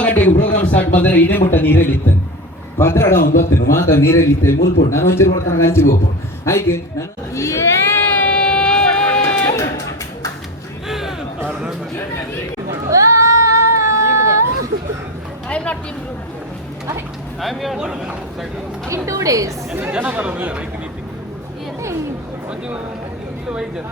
ಗಂಟೆಗೆ program start ಮಾಡಿದ್ರೆ ಇದೇ ಮುಟ್ಟ ನೀರಲ್ಲಿ ಇತ್ತೇನೆ ಭದ್ರಾಡ ಒಂದು ಹೊತ್ತೇನು ಮಾತ್ರ ನೀರಲ್ಲಿ ಇತ್ತೆ ಮುಲ್ಪುಡು ನಾನು ಒಂಚೂರು ಮಾಡ್ತಾನೆ ಹಂಚಿಗೆ ಹೋಗ್ಬೋದು ಆಯ್ಕೆ ನಾನು I'm here in 2 days. jana baraviಲ್ಲ right meeting ಒಂದು ಇಲ್ಲಿ ವೈದ್ಯ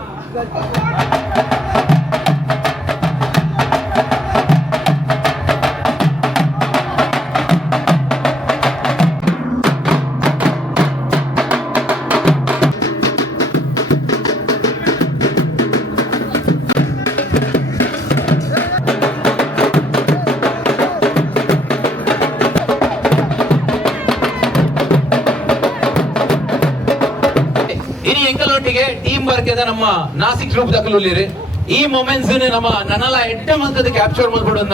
ಟೀಮ್ ವರ್ಕ್ ಇದೆ ನಮ್ಮ ನಾಸಿಕ್ ಗ್ರೂಪ್ ದಕ್ಕಲುಲ್ಲಿರಿ ಈ ಮೊಮೆಂಟ್ಸ್ ನಮ್ಮ ನನ್ನಲ್ಲ ಎಡ್ಡ ಮಂತದ ಕ್ಯಾಪ್ಚರ್ ಮಾಡ್ಬಿಡೋದು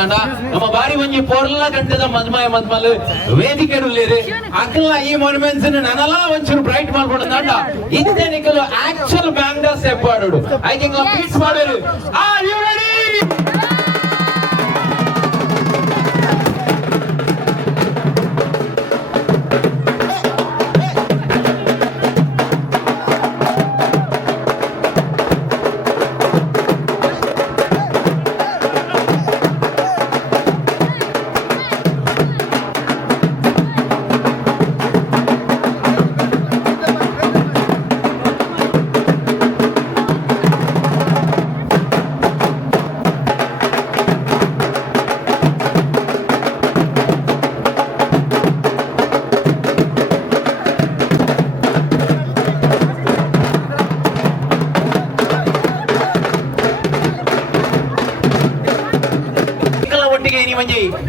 ನಮ್ಮ ಬಾರಿ ಒಂಜಿ ಪೊರ್ಲ ಗಂಟದ ಮದ್ಮಯ ಮದ್ಮಲ್ ವೇದಿಕೆ ಉಳ್ಳಿರಿ ಅಕ್ಕಲ್ಲ ಈ ಮೊಮೆಂಟ್ಸ್ ನನ್ನಲ್ಲ ಒಂಚೂರು ಬ್ರೈಟ್ ಮಾಡ್ಬಿಡೋದು ಇದೇ ನಿಕ್ಕಲು ಆಕ್ಚುಲ್ ಬ್ಯಾಂಗ್ಡಾ ಸ್ಟೆಪ್ ಆಡೋಡು ಐ ಥಿಂಕ್ ಬೀಟ್ಸ್ ಮಾಡೋರು ಆರ್ ಯು ರೆಡಿ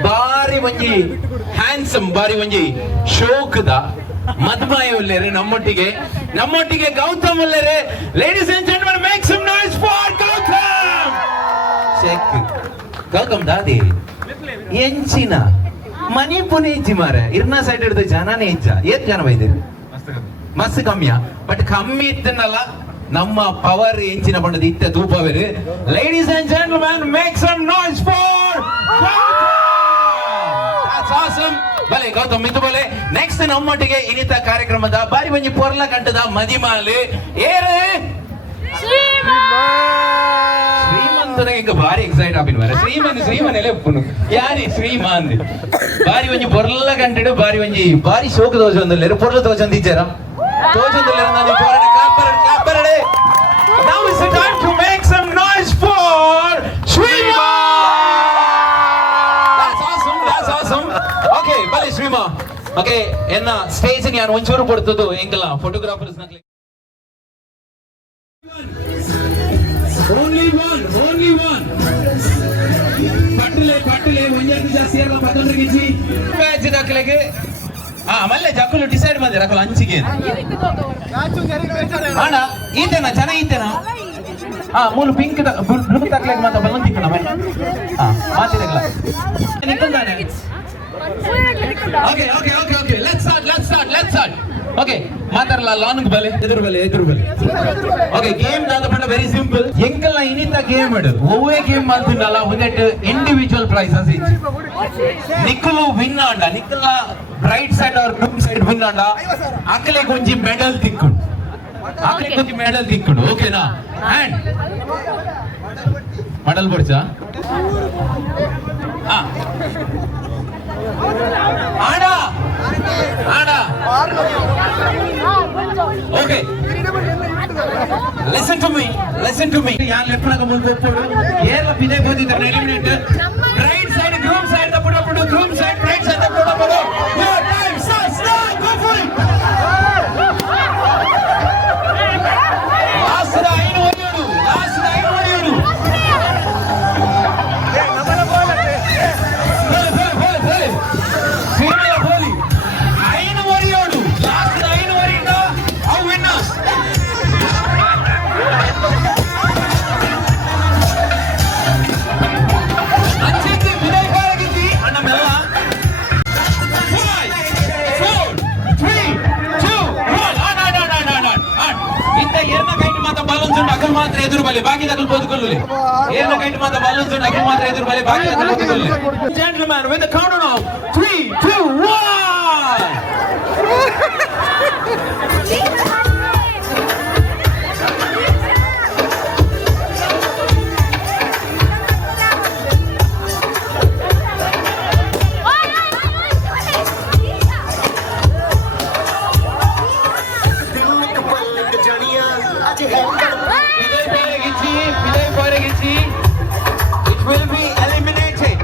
ಬಾರಿ ಒಂಜಿ ಹ್ಯಾಂಡ್ಸಮ್ ಬಾರಿ ಒಂಜಿ ಶೋಕದ ಮದ್ಮಾಯ ಉಳ್ಳೇರೆ ನಮ್ಮೊಟ್ಟಿಗೆ ಗೌತಮ್ ಉಳ್ಳೇರೆ ladies and gentlemen make some noise for Gautam check Gautam ದಾದಿ ಎಂಚಿನ ಮನಿ ಪುನಿ ಇಜ್ಜಿ ಮಾರೆ ಇರ್ನ ಸೈಡ್ ಹಿಡಿದು ಜನನೇ ಇಜ್ಜ ಏತ್ ಜನ ಬೈದಿರಿ ಮಸ್ತ್ ಕಮ್ಮಿಯ ಬಟ್ ಕಮ್ಮಿ ಇತ್ತನಲ್ಲ ನಮ್ಮ ಪವರ್ ಎಂಚಿನ ಬಣ್ಣದ ಇತ್ತ ತೂಪವೇರು ladies and gentlemen make some noise for awesome ಬಲೆ ಗೌತಮ್ ಮಿತ್ತು ಬಲೆ ನೆಕ್ಸ್ಟ್ ನಮ್ಮೊಟ್ಟಿಗೆ ಇನಿತ ಕಾರ್ಯಕ್ರಮದ ಬಾರಿ ಒಂಜಿ ಪೊರ್ಲ ಕಂಠದ ಮದಿಮಾಲೆ ಏರೆ ಶ್ರೀಮಂತನಿಗೆ ಈಗ ಬಾರಿ ಎಕ್ಸೈಟ್ ಆಪಿನ ಮಾರೆ ಶ್ರೀಮನೆಲೆ ಒಪ್ಪುನು ಯಾರಿ ಶ್ರೀಮಾನ್ ಬಾರಿ ಒಂಜಿ ಪೊರ್ಲ ಕಂಠಡು ಬಾರಿ ಶೋಕ ತೋಜೊಂದಲ್ಲೇರು ಪೊರ್ಲ ತೋಜೊಂದಿಜ್ಜಾರ ತೋಜೊಂದಲ್ಲೇರು ನಾನು ಪೊರಡೆ ಕಾಪರಡೆ now is the time to make some noise for Shrima. Okay ಬಲೆ ಶ್ರೀಮಾ ಓಕೆ ಎನ್ನ ಸ್ಟೇಜ್ ನಾನು ಒಂಚೂರು ಕೊಡ್ತದ್ದು ಎಂಕಲ್ಲ ಫೋಟೋಗ್ರಾಫರ್ಸ್ ನ only one ಪಟ್ಟಲೆ ಒಂಜಾತಿ ಜಾಸ್ತಿ ಅಲ್ಲ ಪದೊಂದರಿಗೆ ಮ್ಯಾಚ್ ದಾಖಲೆಗೆ ಮಲ್ಲೆ ಜಕ್ಕಲು ಡಿಸೈಡ್ ಮಾಡಿದ್ರೆ ಅಕಲ ಅಂಚಿಗೆ ಅಣ್ಣ ಈತೇನ ಚೆನ್ನಾಗಿ ಈತೇನ ಮೂಲು ಪಿಂಕ್ ಬ್ಲೂ ತಕ್ಲೆಗೆ ಮಾತ್ರ ಬಲ್ಲಂತಿ ಕಣ ಮಾತಿದೆಲ್ಲ ನಿಕ್ಕಂದಾನೆ Okay. Let's start. Okay. ಮಾತಾರಲ್ಲ ಲಾನ್ಗ್ ಬಲೆ ಎದುರು ಬಲೆ ಓಕೆ ಗೇಮ್ ದಾದ ಪಂಡ ವೆರಿ ಸಿಂಪಲ್ ಎಂಕಲ್ಲ ಇನಿತ ಗೇಮ್ ಇಡು ಒವ್ವೇ ಗೇಮ್ ಮಾಡ್ತಿನಲ್ಲ ಒಂದೆಟ್ ಇಂಡಿವಿಜುವಲ್ ಪ್ರೈಸಸ್ ಇಚ್ಚಿ ನಿಕ್ಕಲು ವಿನ್ ಆಂಡ ನಿಕ್ಕಲ right side or group side win ಆಂಡ ಅಕಲೆ ಕೊಂಚಿ ಮೆಡಲ್ ತಿಕ್ಕುಡು ಓಕೆನಾ ಅಂಡ್ ಮೆಡಲ್ ಬಡ್ಚಾ ಆಡ ಓಕೆ listen to me ಯಾನ್ ಲೆಪ್ಪನಾಗ ಮುಲ್ಪೊಪ್ಪುಡು ಏರ್ಲ ಪಿದೆ ಬೋದಿದ್ದಾರೆ eliminate right side group side ದ ಪುಡು ಗ್ರೂಪ್ ಸೈಡ್ ರೈಟ್ ಸೈಡ್ ದ ಪುಡು your time starts now go for it last ದ ಐನು ಹೊಡೆಯೋಡು ఎదురు బలి బాకీ దగ్గర పొద్దుకొల్లు ఏళ్ళ కైట్ మాత్రం బలూన్స్ అక్కడ మాత్రం ఎదురు బలి బాకీ దగ్గర పొద్దుకొల్లు gentlemen with the count of 3 2 1 It will be eliminated.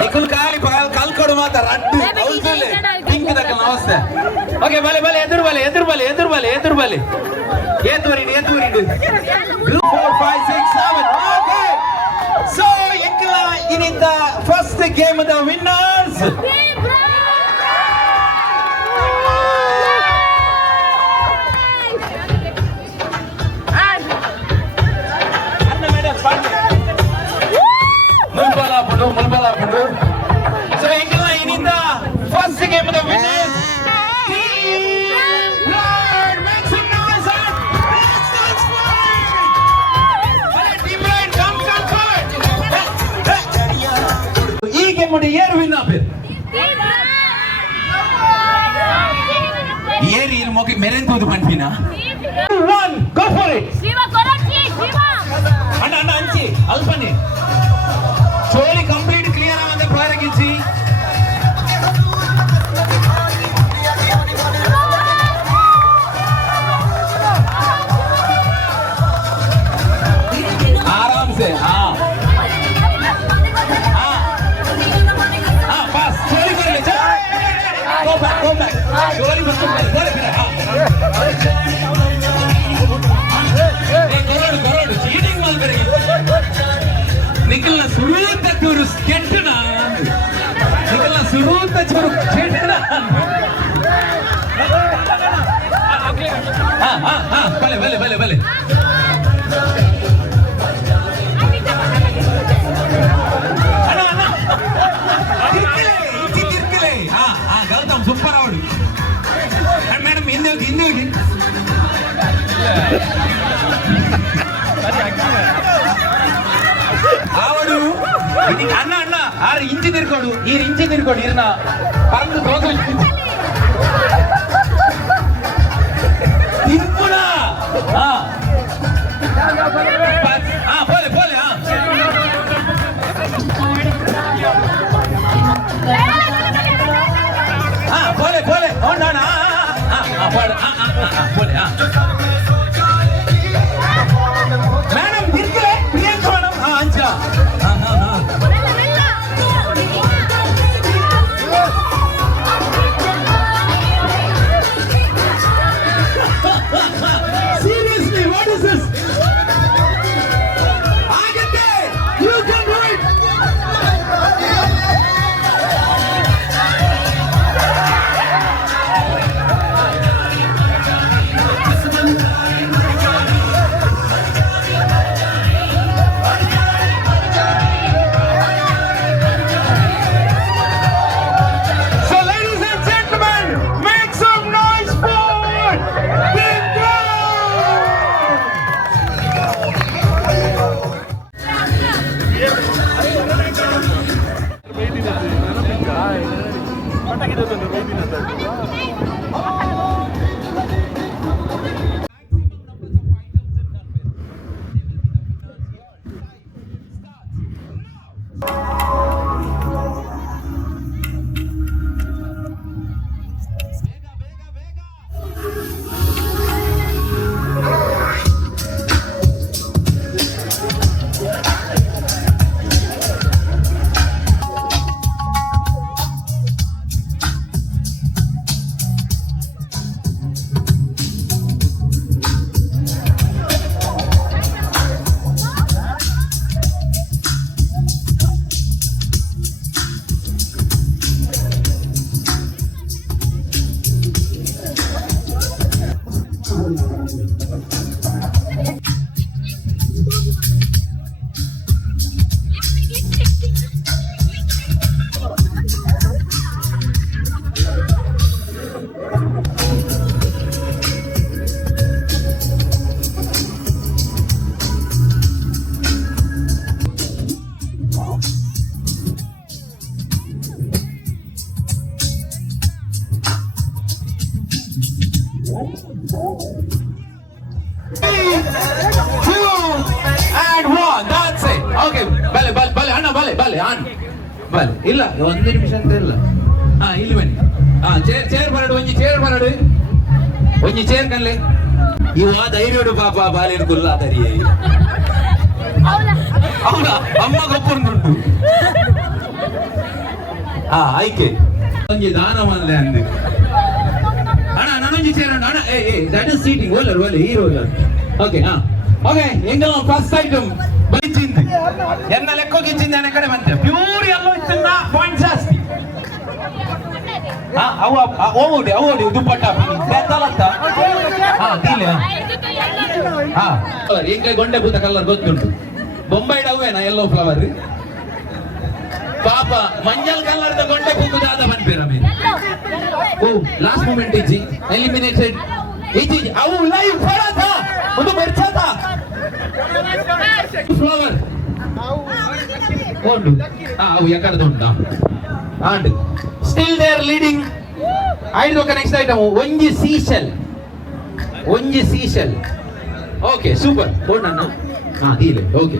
ನಿಖುಲ್ ಕಾಲಿ ಕಲ್ಕೊಡು ಮಾತ ರಡ್ಡು ಹೌದಲ್ಲ ಪಿಂಕ್ ದಕ್ಕ ನಮಸ್ತೆ ಓಕೆ ಬಲೆ ಬಲೆ ಎದುರು ಬಲೆ ಎದುರು ಬಲೆ ಎದುರು ಬಲೆ ಎದುರು ಬಲೆ ಏತೂರಿಡು 4 5 6 7 ಓಕೆ ಸೊ ಎಂಕಲ ಇನಿಂದ ಫಸ್ಟ್ ಗೇಮ್ ದ winners Mulbala. So England in the first game of the winners. Team Blood, make some noise and let's fight! Team Blood, come forward! This game of the year winner. Year il moki meren to the pantina. 1, go for it. Shiva, Karachi, Shiva. Anna Anchi, Alpani. Slowly complete clear on the Praragichi. आराम से हाँ पास slowly कर ले चल go back slowly बस कर crore cheating माल करेगी निकलना शुरू तक और स्केटना निकलना शुरू तक और स्केटना हाँ भले ತಿರ್ಕಲೆ हाँ गौतम सुपर आवड़ मैडम हिंदी होगी ಆವಡು ಅಣ್ಣ ಆರು ಇಂಚಿ ತಿರ್ಕೊಡು ಇಂಚಿ ತಿರ್ಕೊಡು ಇರ್ನ ಪರಂದು ಹೋಗು ತಿರ್ಪುಣ ಪೋಲೆ ಪೋಲೆ ಹೊಂಡಣ ಪೋಲೆ ಮೇಡಮ್ ತಿರ್ಕಲೆ ಪ್ರಿಯಾಂಕ ಮೇಡಮ್ ಅಂಚ Seriously, what is this? Agate, you can do it. On ಬಲ್ ಇಲ್ಲ 1 ನಿಮಿಷ ಅಂತ ಇಲ್ಲ. ಇಲ್ಲಿ ಬನ್ನಿ. ಚೇರ್ ಬರಡು ಒಂಜಿ ಚೇರ್ ಬರಡು ಒಂಜಿ ಚೇರ್ ಕನ್ಲೆ ಇವ ಧೈರ್ಯಡು ಪಾಪ ಬಾಲಿನ ಕುಲ್ಲಾದರಿ ಅವನ ಅಮ್ಮ ಗೊಪ್ಪುಂಟು. ಆಯ್ಕೆ ಒಂಜಿ ದಾನ ಮಲ್ಲೆ ಅಂದು ಅಣ್ಣ ನಾನೊಂಜಿ ಚೇರ್ ಅಣ್ಣ ದಟ್ ಇಸ್ ಸೀಟಿಂಗ್ ಒಳ್ಳೆ ಹೀರೋ ಓಕೆ ಓಕೆ ಎಂಗಲ್ಲ ಫಸ್ಟ್ ಐಟಮ್ ಬಲಿಚಿಂದು ಎನ್ನ ಲೆಕ್ಕೋಗಿಚ್ಚಿಂದ ನನ್ನ ಕಡೆ ಬಂತೆ ಪ್ಯೂರ್ ಎಲ್ಲೋ ಇತ್ತಿಂದ ಪಾಯಿಂಟ್ ಜಾಸ್ತಿ ಅವು ದುಪ್ಪಟ್ಟ ಬೆತ್ತಲತ್ತ ಎಂಕ ಗೊಂಡೆ ಪೂತ ಕಲರ್ ಗೊತ್ತುಂಟು ಬೊಂಬೈ ಡವ್ವೇನ ಎಲ್ಲೋ ಫ್ಲವರ್ ಪಾಪ ಮಂಜಲ್ ಕಲರ್ ಗೊಂಡೆ ಪೂಕುದಾದ ಬನ್ಪೇರ ಮೇಲೆ ಲಾಸ್ಟ್ ಮೂಮೆಂಟ್ ಇಜ್ಜಿ ಎಲಿಮಿನೇಟೆಡ್ ಇಜ್ಜಿ ಅವು ಲೈವ್ ಫರಾತ ಒಂದು ಬರ್ಚಾತ ಫ್ಲವರ್ ಓಂಡು ಅವು ಯಾಕಡೆ ಉಂಟಾ and still they are leading. ಐದು ನೆಕ್ಸ್ಟ್ ಐಟಮ್ ಒಂಜಿ ಸೀಶೆಲ್ ಓಕೆ ಸೂಪರ್ ಓಡಣ್ಣ ಇಲ್ಲ ಓಕೆ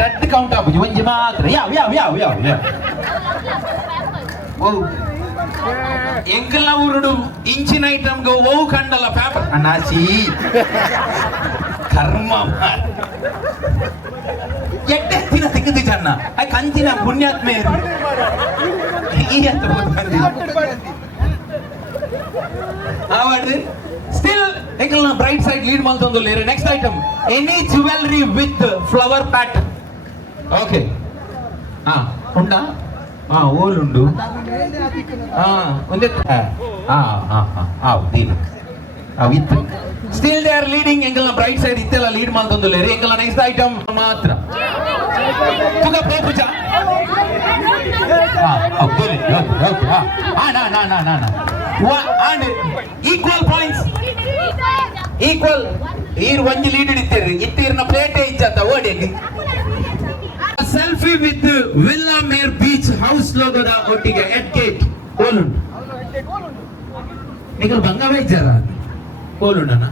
ರೆಡ್ ಕೌಂಟ್ ಆಪುಜಿ ಒಂಜಿ ಮಾತ್ರ ಯಾವ್ ಓ ಎಂಕಲ್ನ ಊರುಡು ಇಂಚಿನ ಐಟಮ್ಗೆ ಓ ಕಂಡಲ್ಲ ಪೇಪರ್ ಅಣ್ಣಾಚಿ ಕರ್ಮ ಎಟ್ಟೆತ್ತಿನ ತೆಗೆದು ಜನ್ನ ಆ ಕಂಚಿನ ಪುಣ್ಯಾತ್ಮೆ ಸ್ಟಿಲ್ ಎಂಕಲ್ನ ಬ್ರೈಟ್ ಸೈಡ್ ಲೀಡ್ ಮಲ್ತೊಂದು ಲೇರೆ. Next item any jewellery with flower ಪ್ಯಾಟ್ ಓಕೆ ಉಂಟಾ ಓಲುಂಡು ಒಂದೇ with still they are leading ಎಂಕಲ್ನ ಬ್ರೈಟ್ ಸೈಡ್ ಇತ್ತೆಲ್ಲ ಲೀಡ್ ಮಲ್ತೊಂದು ಲೇರೆ. ಎಂಕಲ್ನ ನೆಕ್ಸ್ಟ್ ಐಟಮ್ ಮಾತ್ರ ತುಗ ಪೋಪುಜ ಈಕ್ವಲ್ ಪಾಯಿಂಟ್ಸ್ ಈಕ್ವಲ್ ಈರ್ ಒಂಜಿ ಲೀಡ್ ಇಡ್ತೀರಿ ಇತ್ತೀರ್ನ ಪ್ಲೇಟೇ ಇಚ್ಚಂತ ಓಡಿಗೆ ಸೆಲ್ಫಿ ವಿತ್ ವಿಲ್ಲಾ ಮೇರ್ ಬೀಚ್ ಹೌಸ್ ಲೋಗೋದ ಒಟ್ಟಿಗೆ ಎಟ್ ಗೇಟ್ ಕೋಲುಂಡು ನಿಗಲು ಬಂಗವೇ ಇಚ್ಚಾರ ಕೋಲುಂಡನ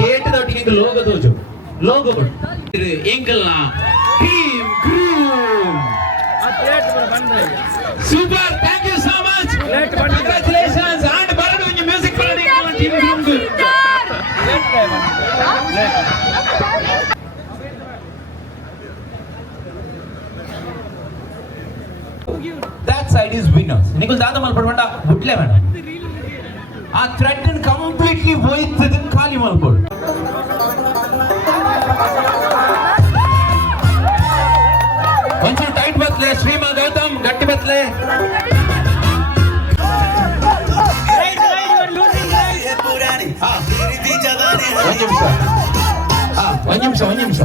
ಗೇಟ್ ಒಟ್ಟಿಗೆ ಲೋಗೋ ತೋಜು ಲೋಗೋ ಎಂಕಲ್ನ ಟೀಮ್ ಕ್ರೂಮ್ super thank you so much congratulations and ಬರಡು ಒಂಜಿ ಮ್ಯೂಸಿಕ್ ಪಾಡಿ ಟೀಮ್ ಕ್ರೂಮ್ that side is winners ನಿಗಲ್ ದಾದ ಮಲ್ಪಡ್ಬಂಡ ಬುಟ್ಲೆ ಬೇಡ ಆ ಥ್ರೆಡ್ ಅನ್ನು ಕಂಪ್ಲೀಟ್ಲಿ ಹೋಯ್ತದ ಖಾಲಿ ಮಲ್ಪಡು ಒಂಚೂರು ಟೈಟ್ ಬತ್ಲೆ ಶ್ರೀಮಾ ಗೌತಮ್ ಗಟ್ಟಿ ಬತ್ಲೆ ಒಂದ್ ನಿಮಿಷ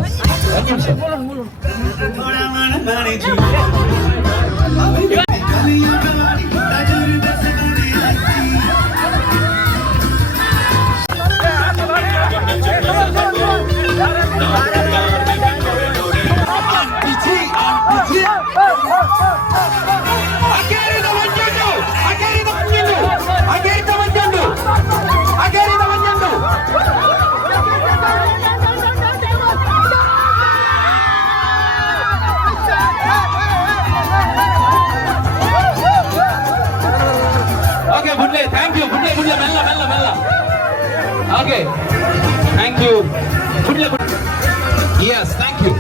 Thank you. Mella. Okay. Thank you. Yes, thank you.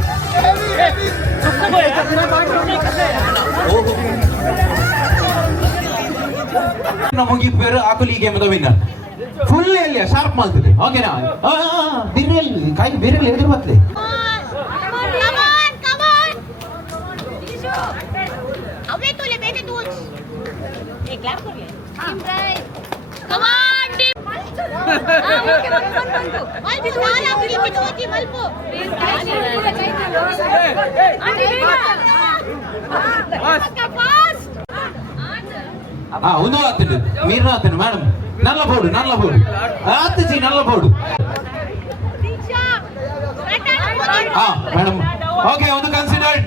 ನಮಗೆ ಬೇರೆ ಆಕಲಿ ಗೇಮ್ ಅದ ವಿನ್ನರ್ ಫುಲ್ ಎಲ್ಲಿ ಶಾರ್ಪ್ ಮಾಡ್ತಿದೆ ಓಕೆನಾ ಬಿರಿಯಲ್ಲಿ ಕಾಯಿ ಬೇರೆ ಎದುರು ಬರ್ತದೆ ಒಂದು ಆತಂಡು ಮೀರ್ನ ಆತಂಡು ಮೇಡಮ್ ನಲ್ಲ ಬೋಡು ಆತಜಿ ನಲ್ಲ ಬೋಡು ಮೇಡಮ್ ಓಕೆ ಒಂದು ಕನ್ಸಿಡರ್ಡ್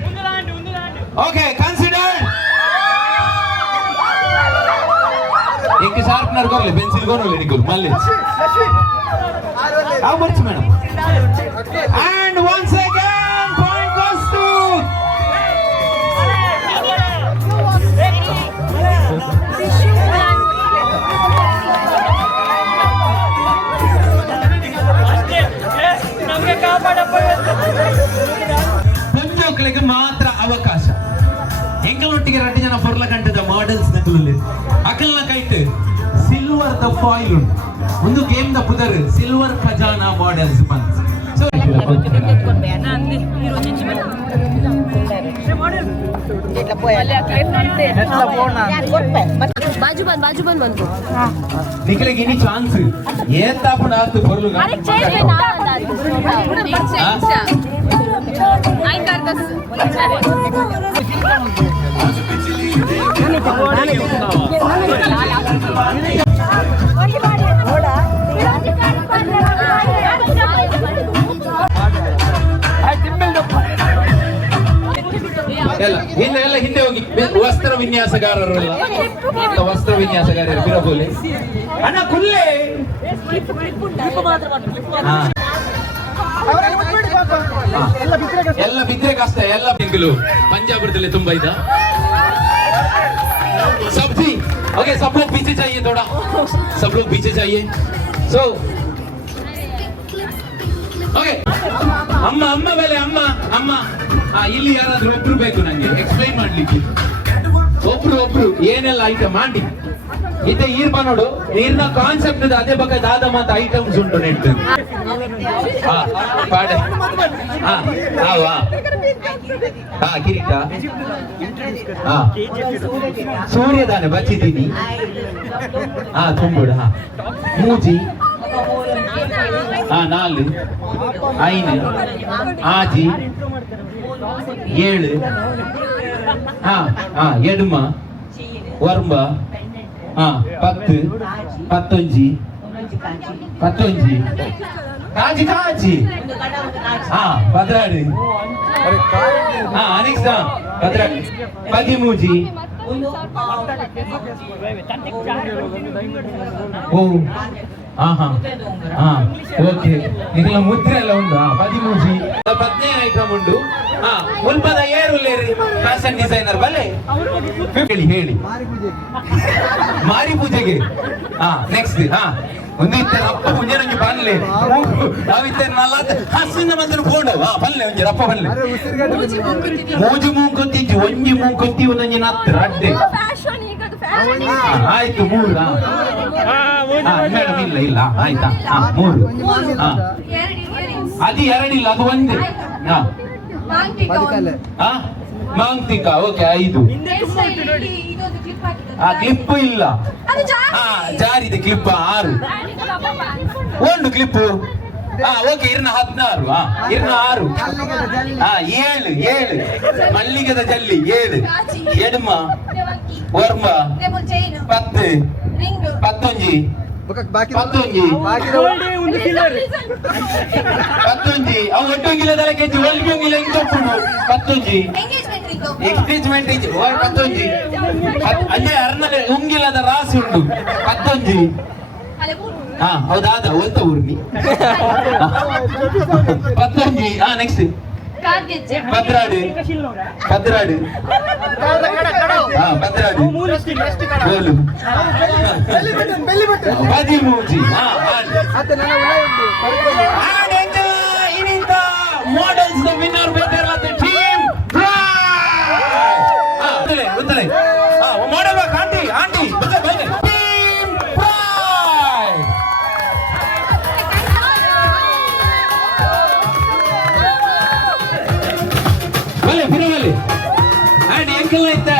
एक शार्पनर कोले पेंसिल कोले निकल मल्ले how much madam and once again point goes to 8 ಜನ ಫೊರ್ಲ ಕಂಟದ ಮಾಡೆಲ್ಸ್ ನಕಲಲ್ಲಿ ಅಕಲ್ನ ಕೈಟ್ ಸಿಲ್ವರ್ ದ ಫಾಯಿಲ್ ಉಂಟು ಒಂದು ಗೇಮ್ ದ ಪುದರ್ ಸಿಲ್ವರ್ ಖಜಾನಾ ಮಾಡೆಲ್ಸ್ ಬಂತು ಸೊ ಬಾಜು ಬಂದು ನಿಖಿಲಿಗೆ ಇನಿ ಚಾನ್ಸ್ ಏತಾಪುಡ ಆತು ಬರ್ಲು ಎಲ್ಲ ಹಿಂದೆ ಹೋಗಿ ವಸ್ತ್ರ ವಿನ್ಯಾಸಗಾರರೆಲ್ಲ ವಸ್ತ್ರ ವಿನ್ಯಾಸಗಾರರು ಬಿರಬೋಲೆ ಅಣ್ಣ ಕುಲ್ಲೆ ಎಲ್ಲ ಬಿದ್ರೆ ಕಷ್ಟ ಎಲ್ಲ ಬೆಂಗಳೂರು पंजाबದಲ್ಲಿ ತುಂಬಾ ಇದ सब्जी ओके सब लोग पीछे चाहिए थोड़ा सब लोग पीछे चाहिए सो ओके ಅಮ್ಮ ಅಮ್ಮ ಮೇಲೆ ಅಮ್ಮ ಅಮ್ಮ ಇಲ್ಲಿ ಯಾರಾದ್ರೂ ಒಬ್ರು ಬೇಕು ನಂಗೆ ಎಕ್ಸ್ಪ್ಲೈನ್ ಮಾಡ್ಲಿಕ್ಕೆ ಒಬ್ರು ಏನೆಲ್ಲ ಐಟಮ್ ಮಾಡಿ ಇತ್ತೆ ಈರ್ಪ ನೋಡು ನೀರ್ನ ಕಾನ್ಸೆಪ್ಟ್ ಅದೇ ಬಗ್ಗೆ ದಾದ ಮಾತ ಐಟಮ್ಸ್ ಉಂಟು ನೆಟ್ಟು ಪಾಡೆ ಕಿರೀಟ ಸೂರ್ಯದಾನೆ ಬಚ್ಚಿದ್ದೀನಿ ತುಂಬಿಡು ಮೂಜಿ ನಾಲು ಐನು ಆಜಿ ಏಳು ಎಡುಮ ವರ್ಮ ಪತ್ತು ಪತ್ತೊಂಜಿ ಕಾಜಿ ಕಾಜಿ ಪದ್ರಾಡು ಅನಿಕ್ಸ ಪದ್ರಾಡು ಪದಿಮೂಜಿ ಓ ಓಕೆ ಇದೆಲ್ಲ ಮುದ್ರೆ ಎಲ್ಲ ಉಂಟು 13 15 ಐಟಮ್ ಉಂಟು ಮುಲ್ಪದ ಏರುಲ್ಲೇರಿ ಫ್ಯಾಷನ್ ಡಿಸೈನರ್ ಬಲ್ಲೆ ಹೇಳಿ ಮಾರಿ ಪೂಜೆಗೆ ನೆಕ್ಸ್ಟ್ ಒಂದು ಇತ್ತೆ ಅಪ್ಪ ಪೂಜೆ ನಂಗೆ ಬನ್ಲೆ ನಾವಿತ್ತೆ ಹಸಿನ ಮಂದಿರ ಬೋರ್ಡ್ ಬಲ್ಲೆ ಒಂಜಿ ರಪ್ಪ ಬಲ್ಲೆ ಮೂಜು ಮೂಂಕೊತ್ತಿ ಒಂಜಿ ಮೂಂಕೊತ್ತಿ ಒಂದೊಂಜಿ ನತ್ರ ಅಡ್ಡೆ ಆಯ್ತು ಮೂರು ಮೇಡಮ್ ಇಲ್ಲ ಆಯ್ತಾ ಮೂರು ಅದು ಎರಡಿಲ್ಲ ಅದು ಒಂದೇ ಮಾಂತಿಕ ಓಕೆ 5 ಕ್ಲಿಪ್ ಇಲ್ಲ ಜಾರಿದೆ ಕ್ಲಿಪ್ 6 ಒಂದು ಕ್ಲಿಪ್ ಓಕೆ ಇರ್ನ 16 ಇರ್ನ 6 7 ಮಲ್ಲಿಗೆದ ಜಲ್ಲಿ 7 ಎಡ್ಮ ವರ್ಮ 10 11 ಅವು ಒಟ್ಟೊಂಗಿಲ್ಲದಲ್ಲ ಕೆಜಿ ಒಳ್ಗಿಲ್ಲ ಇಂಚೊಪ್ಪುಡು 11 ಎಂಗೇಜ್ಮೆಂಟ್ 11 ಅಲ್ಲೇ ಅರ್ನಲೆ ಉಂಗಿಲ್ಲದ ರಾಸಿ ಉಂಟು 11 ಹೌದಾದ ಒಲ್ತ ಊರ್ನಿ 11 ನೆಕ್ಸ್ಟ್ ಪದ್ರಾಡು ಗೋಲು 13 ಇನ್ನಿಂದ ಮಾಡೆಲ್ಸ್ ದ ವಿನ್ನರ್ ಬೆಟರ್ ದ ಟೀಮ್ ಉತ್ತರೆ ಮಾಡೆಲ್ ಆಂಟಿ ಟೀಮ್ ಪ್ರೈಡ್ ಬಲೆ ಅಂಡ್ ಎಂಕಲ್ ಐತ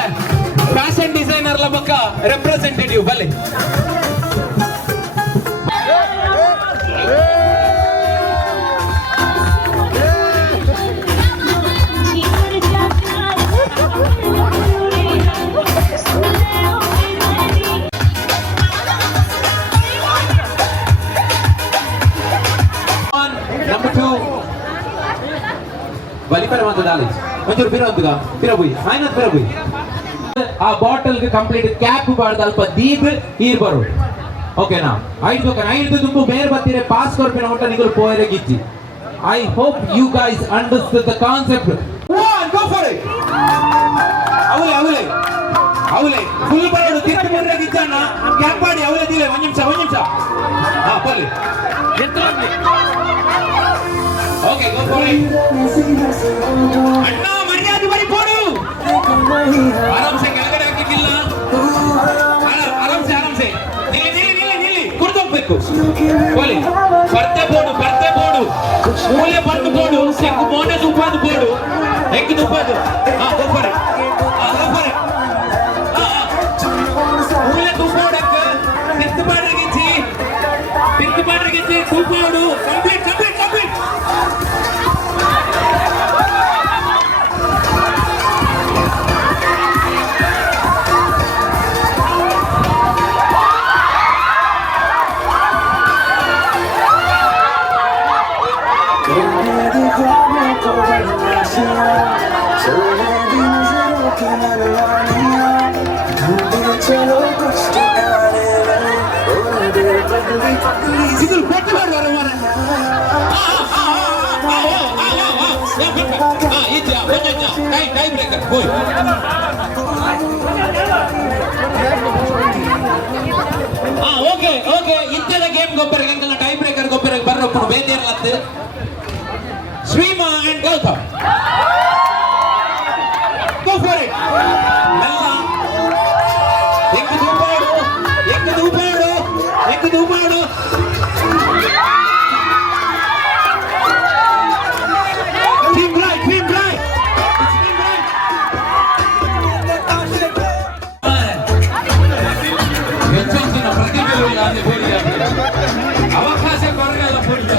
ಫ್ಯಾಷನ್ ಡಿಸೈನರ್ ಲ ಬಕ್ಕ ರೆಪ್ರೆಸೆಂಟೇಟಿವ್ ಬಲೆ Number 2 ಬಲಿಪರ ಮತ್ತು ದಾಲೇಜ್ ಒಂಚೂರು ಪಿರಬುಯ್ ಆಯ್ನತ್ ಪಿರಬುಯ್ ಆ ಬಾಟಲ್ ಗೆ ಕಂಪ್ಲೀಟ್ ಕ್ಯಾಪ್ ಬಾರ್ದ ಅಲ್ಪ ದೀಪ್ ನೀರ್ ಬರು ಓಕೆನಾ ಐದು ತುಂಬು ಮೇರ್ ಬತ್ತೀರೆ ಪಾಸ್ ಕೊರ್ಪಿನ ಹೊಟ್ಟ ನಿಗಲು ಪೋಯರೆ ಗಿಚ್ಚಿ I hope you guys understood the concept go for it ಅವಲೆ ಫುಲ್ ಬರೋಡು ತಿರ್ತಿ ಬರ್ರೆ ಗಿಚ್ಚಣ್ಣ ಕ್ಯಾಪ್ ಮಾಡಿ ಅವಲೆ ದಿಲೆ ಒಂದು ನಿಮಿಷ ಬರ್ಲಿ ಓಕೆ ಗೋ ಫಾರ್ ಇಟ್ ಅಣ್ಣ ಮರ್ಯಾದೆ ಬರಿ ಪೋಡು ಆರಾಮ್ ಸೆ ಕೋಲಿ ಬರ್ತೆ ಬೋಡು ಮೂಲೆ ಬಂದು ಬೋಡು ಸೆಕ್ಕು ಮೋನೆ ದುಪ್ಪದು ಬೋಡು ಹೆಂಗ್ ದುಪ್ಪದು ಗೊಬ್ಬರ ಮೂಲೆ ದುಪ್ಪೋಡಕ್ಕೆ ತಿರ್ತು ಬಾಡ್ರಿಗಿಚ್ಚಿ ದುಪ್ಪೋಡು ಕಂಪ್ಲೀಟ್ ಇದು ಕೊಟ್ಟು ಬರ್ತಾರೆ ಟೈ ಬ್ರೇಕರ್ ಹೋಯ್ ಓಕೆ ಇಂಥದ ಗೇಮ್ ಗೊಬ್ಬರ ಟೈ ಬ್ರೇಕರ್ ಗೊಬ್ಬರ ಬರ್ರೊಪ್ಪು ಬೇದಿರಲತ್ತು Shrima and Gautam go for it ಮೆಲ್ಲ ಹೆಂಗ್ ದೂಪಾಡು team right ಹೆಚ್ಚಿನ ಪ್ರತಿಭೆಗಳು ಅದೇ ಬೋಲಿ ಅವಕಾಶ ಕೊರಗಲ್ಲ ಬೋಲಿ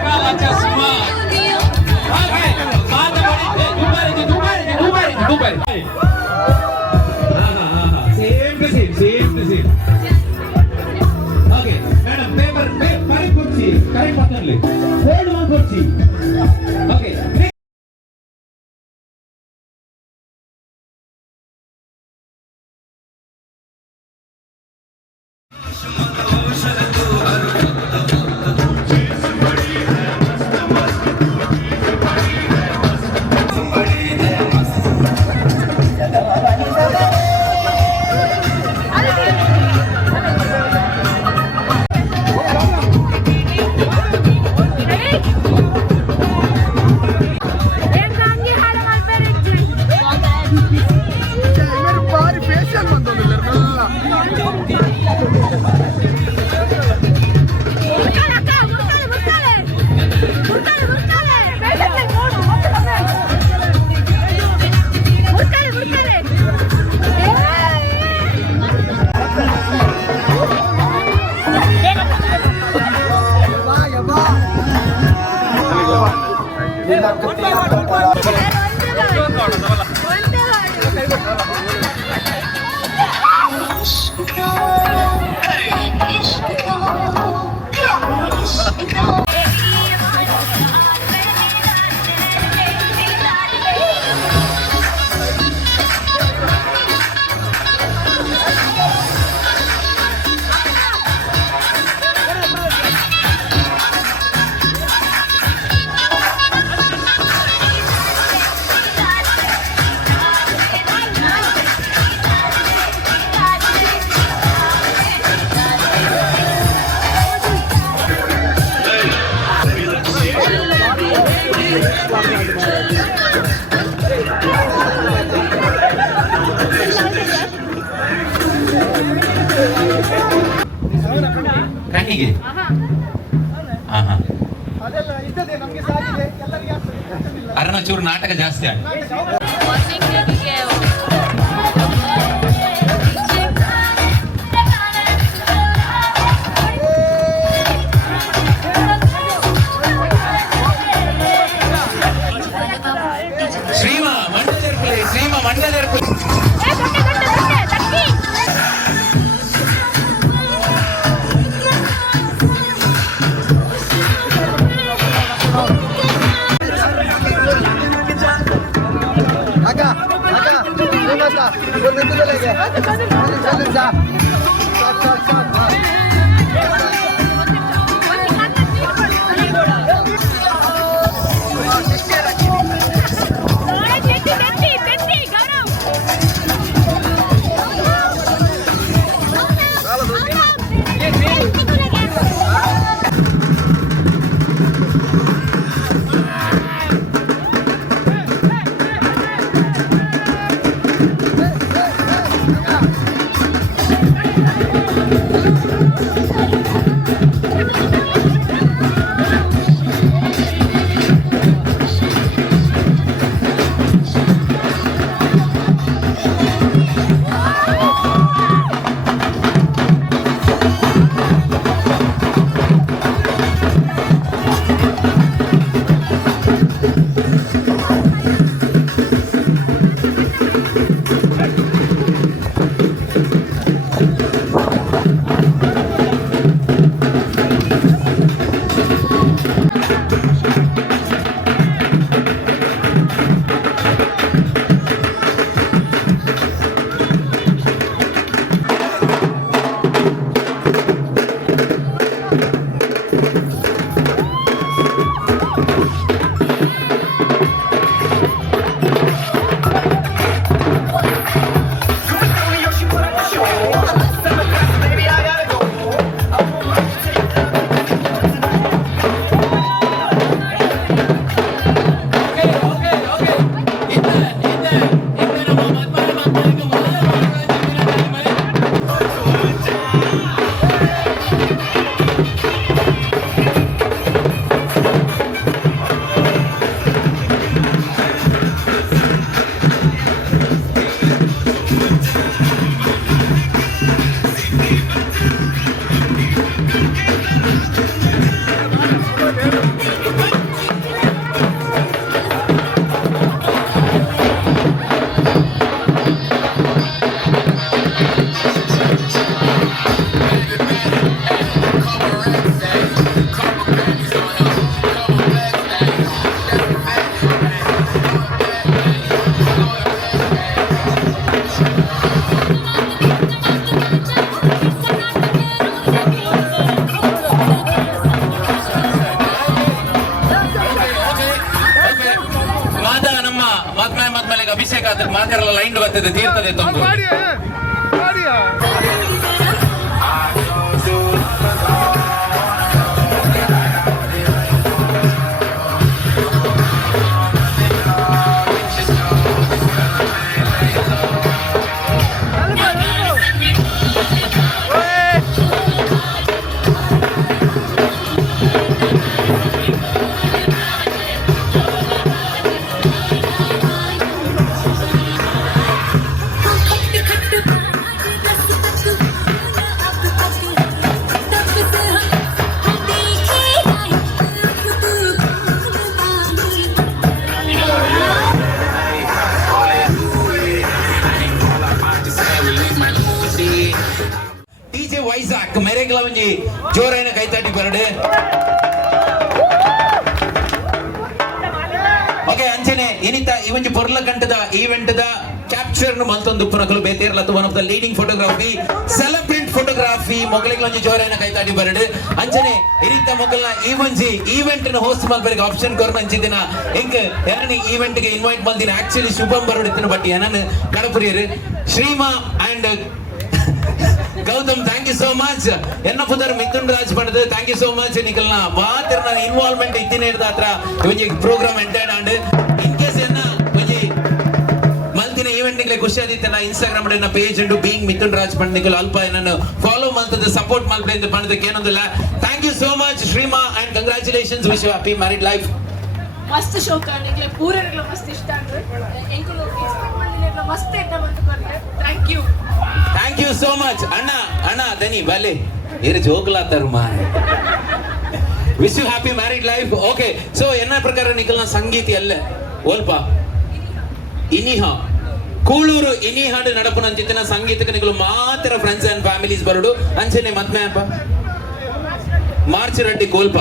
ಕಾಲ ಚಸ್ಮಾ ದುಬಾರಿ same to same okay madam paper correct ಕೊಡ್ಸಿ ಕರೆಕ್ಟ್ ಮಾತಾಡಲಿ ಬೋರ್ಡ್ ಮಾಡಿ ಕೊಡ್ಸಿ ಓಕೆ ಕಣ್ಣಿಗೆ ಅರನಚೂರು ನಾಟಕ ಜಾಸ್ತಿ ಆಗಿ ಶ್ರೀಮಾ ಮಂಡಲ Aga. ಅದಕ್ಕೆ ಮಾತಾಡಲ್ಲ ಲೈನ್ ಬರ್ತದೆ ತೀರ್ತದೆ ತಂದು ಟಿಜೆ ವೈಸಾಕ್ ಮೆರೆಗ್ಲ ಒಂಜಿ ಜೋರೈನ ಕೈತಾಟಿ ಬರಡು ಓಕೆ ಅಂಚನೆ ಇನಿತ ಈ ಒಂಜಿ ಪೊರ್ಲ ಕಂಟದ ಈವೆಂಟ್ ದ ಕ್ಯಾಪ್ಚರ್ ನು ಮಲ್ತೊಂದು ಪುನಕಲು ಬೇತೇರ್ಲತ್ತು one of the leading photography celebrant photography ಮೊಗಲಿಗೆ ಒಂಜಿ ಜೋರೈನ ಕೈತಾಟಿ ಬರಡು ಅಂಚನೆ ಇನಿತ ಮೊಗಲ್ನ ಈ ಒಂಜಿ ಈವೆಂಟ್ ನ ಹೋಸ್ಟ್ ಮಲ್ಪರಿಗೆ ಆಪ್ಷನ್ ಕೊರ್ನ ಅಂಚಿದಿನ ಎಂಕ್ ಎರಡನೇ ಈವೆಂಟ್ ಗೆ ಇನ್ವೈಟ್ ಮಲ್ದಿನ ಆಕ್ಚುಲಿ ಶುಭಂ ಬರೋಡಿತ್ತಿನ ಬಟ್ ಏನನ್ ಕಡಪುರಿಯರು Shrima and Gautam thank you so much ಎನ್ನ ಪುದರ್ ಮಿಥುನ್ ರಾಜ್ ಪಂಡದು ಥ್ಯಾಂಕ್ ಯು ಸೋ ಮಚ್ ನಿಕಲ್ನ ಮಾತ್ರ ನಾನು ಇನ್ವಾಲ್ವ್ಮೆಂಟ್ ಇತ್ತಿನ ಹಿಡ್ದ ಹತ್ರ ಒಂಜಿ ಪ್ರೋಗ್ರಾಮ್ ಎಂಟೈಡ್ ಆಂಡ್ ಇನ್ ಕೇಸ್ ಎನ್ನ ಒಂಜಿ ಮಲ್ತಿನ ಈವೆಂಟ್ ನಿಕ್ಲೆ ಖುಷಿ ಆದಿತ್ತ ನಾ ಇನ್ಸ್ಟಾಗ್ರಾಮ್ ನ ಪೇಜ್ ಉಂಟು ಬೀಯಿಂಗ್ ಮಿಥುನ್ ರಾಜ್ ಪಂಡ್ ನಿಕಲ್ ಅಲ್ಪ ಏನನ್ನು ಫಾಲೋ ಮಲ್ತದ ಸಪೋರ್ಟ್ ಮಲ್ಪೆ ಅಂತ ಪಂಡದಕ್ಕೆ ಏನೊಂದಿಲ್ಲ thank you so much Shrima and congratulations wish you happy married life ಮಸ್ತ್ ಶೋಕ ನಿಕ್ಲೆ ಪೂರನಿಕ್ಲೆ ಮಸ್ತ್ ಇಷ್ಟ ಅಂದ್ರೆ ಎಂಕುಲು ಎಕ್ಸ್ಪೆಕ್ಟ್ ಮಾಡಿದ್ರೆ ಮಸ್ತ್ ಎಂತ ಬಂತು ಕೊಡ್ರೆ ಥ್ಯಾಂಕ್ ಯು ಸೋ ಮಚ್ ಅಣ್ಣ ಅಣ್ಣ ದನಿ ಬಲೆ ಇರು ಜೋಗ್ಲಾತಾರು ಮಾ wish you happy married life okay so ಎನ್ನ ಪ್ರಕಾರ ನಿಕಲ್ನ ಸಂಗೀತ ಎಲ್ಲ ಓಲ್ಪ ಇನಿಹಾ ಕೂಳೂರು ಇನಿಹಾಡು ನಡಪುನಂಚಿತ್ತಿನ ಸಂಗೀತಕ್ಕೆ ನಿಕಲು ಮಾತ್ರ ಫ್ರೆಂಡ್ಸ್ ಅಂಡ್ ಫ್ಯಾಮಿಲೀಸ್ ಬರಡು ಅಂಚನೆ ಮದ್ಮೆ ಅಪ್ಪ ಮಾರ್ಚ್ ರೆಡ್ಡಿ ಕೋಲ್ಪ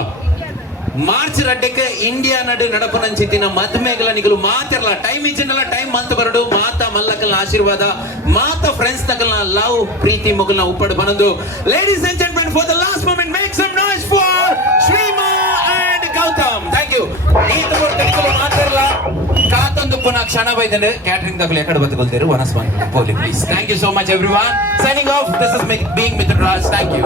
ಮಾರ್ಚ್ ರಡ್ಡಕ್ಕೆ ಇಂಡಿಯಾ ನಡು ನಡಪುನಂಚಿತ್ತಿನ ಮದ್ಮೆಗಳ ನಿಗಲು ಮಾತಿರಲ್ಲ ಟೈಮ್ ಇಚ್ಚಿನಲ್ಲ ಟೈಮ್ ಮಂತ್ ಬರಡು ಮಾತ ಮಲ್ಲಕಲ್ನ ಆಶೀರ್ವಾದ ಮಾತ ಫ್ರೆಂಡ್ಸ್ ತಕಲ್ನ ಲವ್ ಪ್ರೀತಿ ಮೊಗಲ್ನ ಉಪ್ಪಡು ಬನದು ladies and gentlemen for the last moment make some noise for Shrima and Gautam thank you ಈ ತಗೊಳ್ತಾರೆ ಮಾತಿರಲ್ಲ ಕಾತೊಂದು ಪುನಃ ಕ್ಷಣ ಬೈದಂಡೆ ಕ್ಯಾಟರಿಂಗ್ ತಗಲು ಎಕಡೆ ಬತ್ತುಕೊಳ್ತೀರು ವನಸ್ವಾಮಿ ಪೋಲಿ please thank you so much everyone signing off this is being Mithun Raj thank you